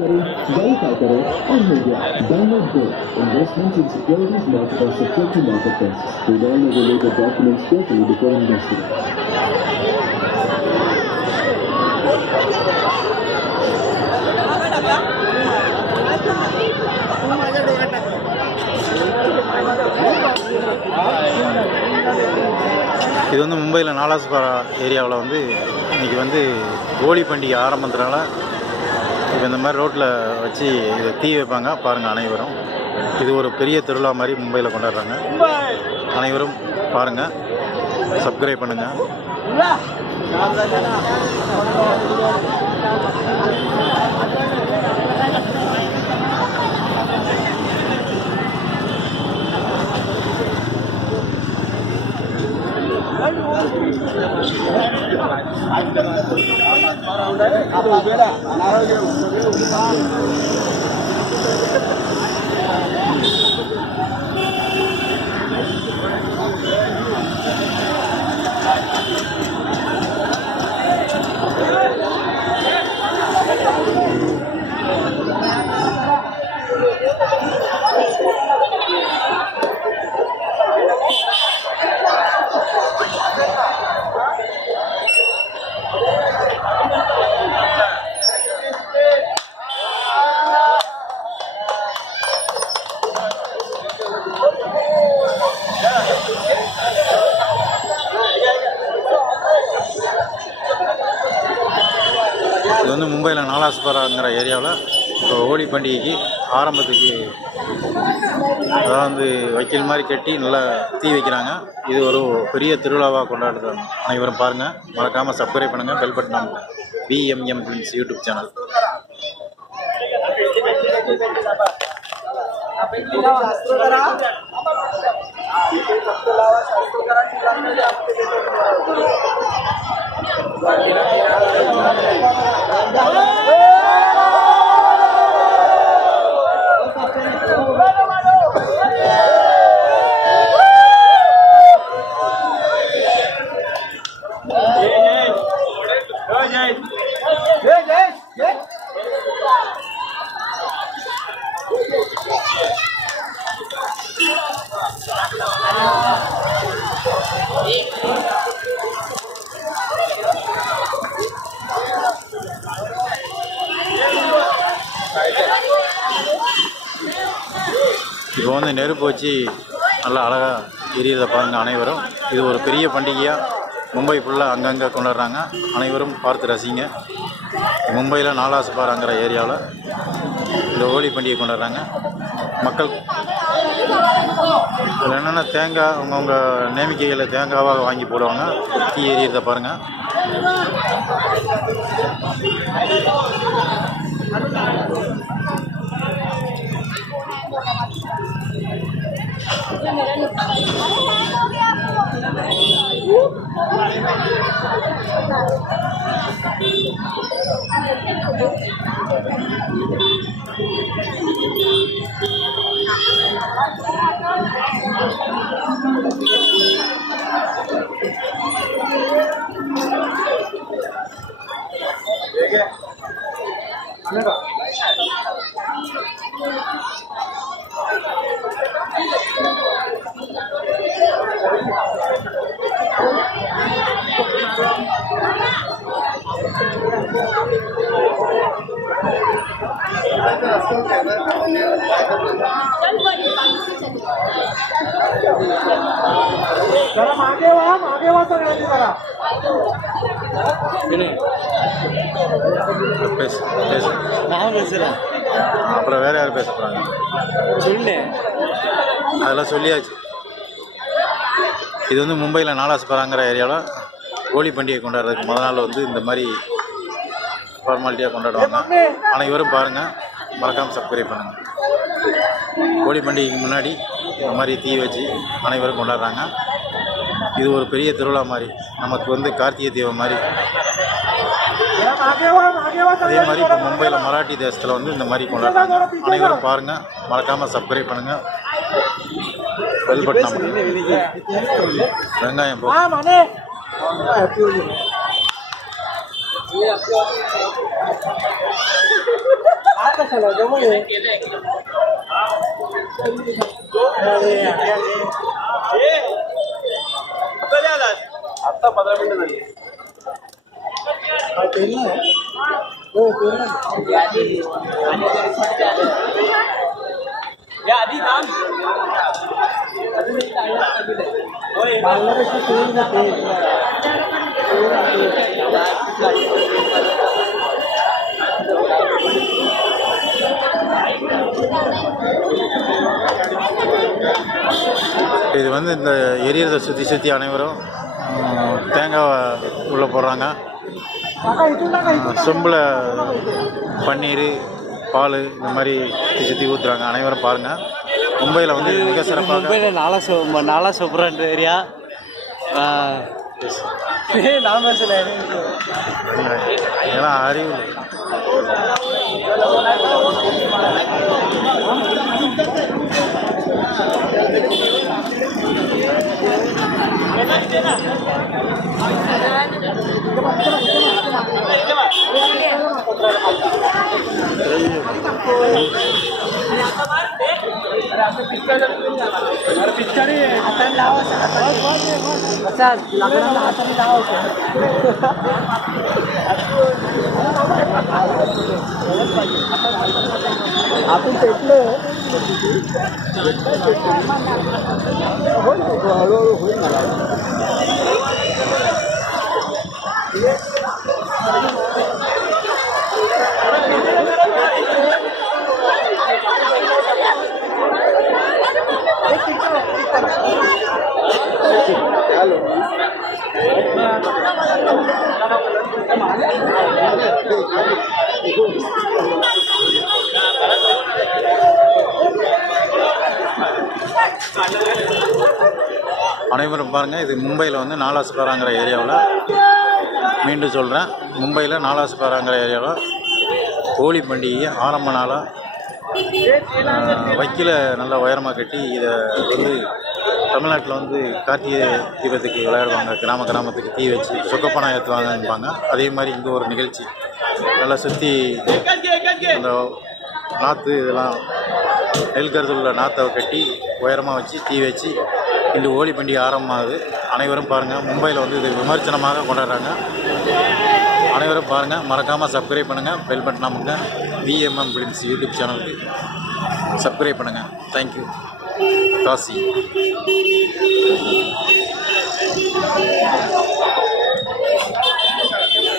Verify करें और हो गया डाउनलोड दो इन्वेस्टमेंट्स इन सिक्योरिटीज मार्केट और security market places read all the related documents carefully before investing இது வந்து மும்பையில் நாலாஸ்பாரா ஏரியாவில் வந்து இன்றைக்கி வந்து ஹோலி பண்டிகை ஆரம்பத்தினால இப்போ இந்த மாதிரி ரோட்டில் வச்சு இதை தீ வைப்பாங்க பாருங்கள் அனைவரும். இது ஒரு பெரிய திருவிழா மாதிரி மும்பையில் கொண்டாடுறாங்க. அனைவரும் பாருங்கள், சப்ஸ்கிரைப் பண்ணுங்கள். இது வந்து மும்பையில் நாலாஸ்பாராங்கிற ஏரியாவில் இப்போ ஹோலி பண்டிகைக்கு ஆரம்பத்துக்கு அதாவது வைக்கல் மாதிரி கட்டி நல்லா தீ வைக்கிறாங்க. இது ஒரு பெரிய திருவிழாவாக கொண்டாடுறாங்க. அனைவரும் பாருங்கள், மறக்காமல் சப்ஸ்கிரைப் பண்ணுங்கள், பெல் பட்டன் அமுங்க. VMM Films YouTube channel. இப்போ வந்து நெருப்பு வச்சு நல்லா அழகாக எரியதை பாருங்கள் அனைவரும். இது ஒரு பெரிய பண்டிகையாக மும்பை ஃபுல்லாக அங்கங்கே கொண்டாடுறாங்க. அனைவரும் பார்த்து ரசிங்க. மும்பையில் நாலாஸ்பாராங்கிற ஏரியாவில் இந்த ஹோலி பண்டிகை கொண்டாடுறாங்க மக்கள். இதில் என்னென்னா தேங்காய் அவங்கவுங்க நேமிக்கைகளை தேங்காவாக வாங்கி போடுவாங்க. தீ எரியதை பாருங்கள். அப்புறம் வேற யாரும் பேச போறாங்க சொல்லு, அதெல்லாம் சொல்லியாச்சு. இது வந்து மும்பையில் நாலாஸ்பாராங்கிற ஏரியாவில் ஹோலி பண்டிகை கொண்டாடுறதுக்கு முதல் நாள் வந்து இந்த மாதிரி ஃபார்மாலிட்டியாக கொண்டாடுவாங்க. அனைவரும் பாருங்கள், மறக்காமல் சப்ஸ்கிரைப் பண்ணுங்கள். ஹோலி பண்டிகைக்கு முன்னாடி இந்த மாதிரி தீ வச்சு அனைவரும் கொண்டாடுறாங்க. இது ஒரு பெரிய திருவிழா மாதிரி, நமக்கு வந்து கார்த்திகை தீபம் மாதிரி. அதே மாதிரி இப்போ மும்பையில் மராட்டி தேசத்தில் வந்து இந்த மாதிரி கொண்டாடுறாங்க. அனைவரும் பாருங்கள், மறக்காமல் சப்ஸ்கிரைப் பண்ணுங்கள், பெல் பட்டன் அமுக்குங்க. வெங்காயம் போ. आता 15 मिनिटं झाली. आधी काम இது வந்து இந்த எரியறதை சுற்றி சுற்றி அனைவரும் தேங்காவை உள்ளே போடுறாங்க. சொம்பில் பன்னீர் பால் இந்த மாதிரி சுற்றி சுற்றி ஊற்றுறாங்க. அனைவரும் பாருங்கள். மும்பையில் வந்து மிக சிறப்பாக மும்பையில் நாலா சூப்பரான ஏரியா. இதெல்லாம் அறிவு आपण पेटलं हळूहळू होईल मला. அனைவரும் பாருங்கள். இது மும்பையில் வந்து நாலாசுபாராங்கிற ஏரியாவில், மீண்டும் சொல்கிறேன், மும்பையில் நாலாசுபாராங்கிற ஏரியாவில் ஹோலி பண்டிகையை ஆரம்ப நாளாக வைக்கில நல்லா உயரமாக கட்டி இதை வந்து தமிழ்நாட்டில் வந்து கார்த்திகை தீபத்துக்கு விளையாடுவாங்க. கிராமத்துக்கு தீ வச்சு சொக்கப்பணம் ஏற்றுவாங்கன்பாங்க. அதே மாதிரி இங்கே ஒரு நிகழ்ச்சி நல்லா சுற்றி அந்த நாற்று இதெல்லாம் நெல் கருதுள்ள நாற்றை கட்டி உயரமாக வச்சு தீ வச்சு இன்று ஹோலி பண்டிகை ஆரம்பமாகுது. அனைவரும் பாருங்கள். மும்பையில் வந்து இது விமர்சனமாக கொண்டாடுறாங்க. அனைவரும் பாருங்கள். மறக்காமல் சப்ஸ்கிரைப் பண்ணுங்கள். பெல் பட்டன் அமுங்க. VMM Films யூடியூப் சேனலுக்கு சப்ஸ்கிரைப் பண்ணுங்கள். தேங்க்யூ. காசி.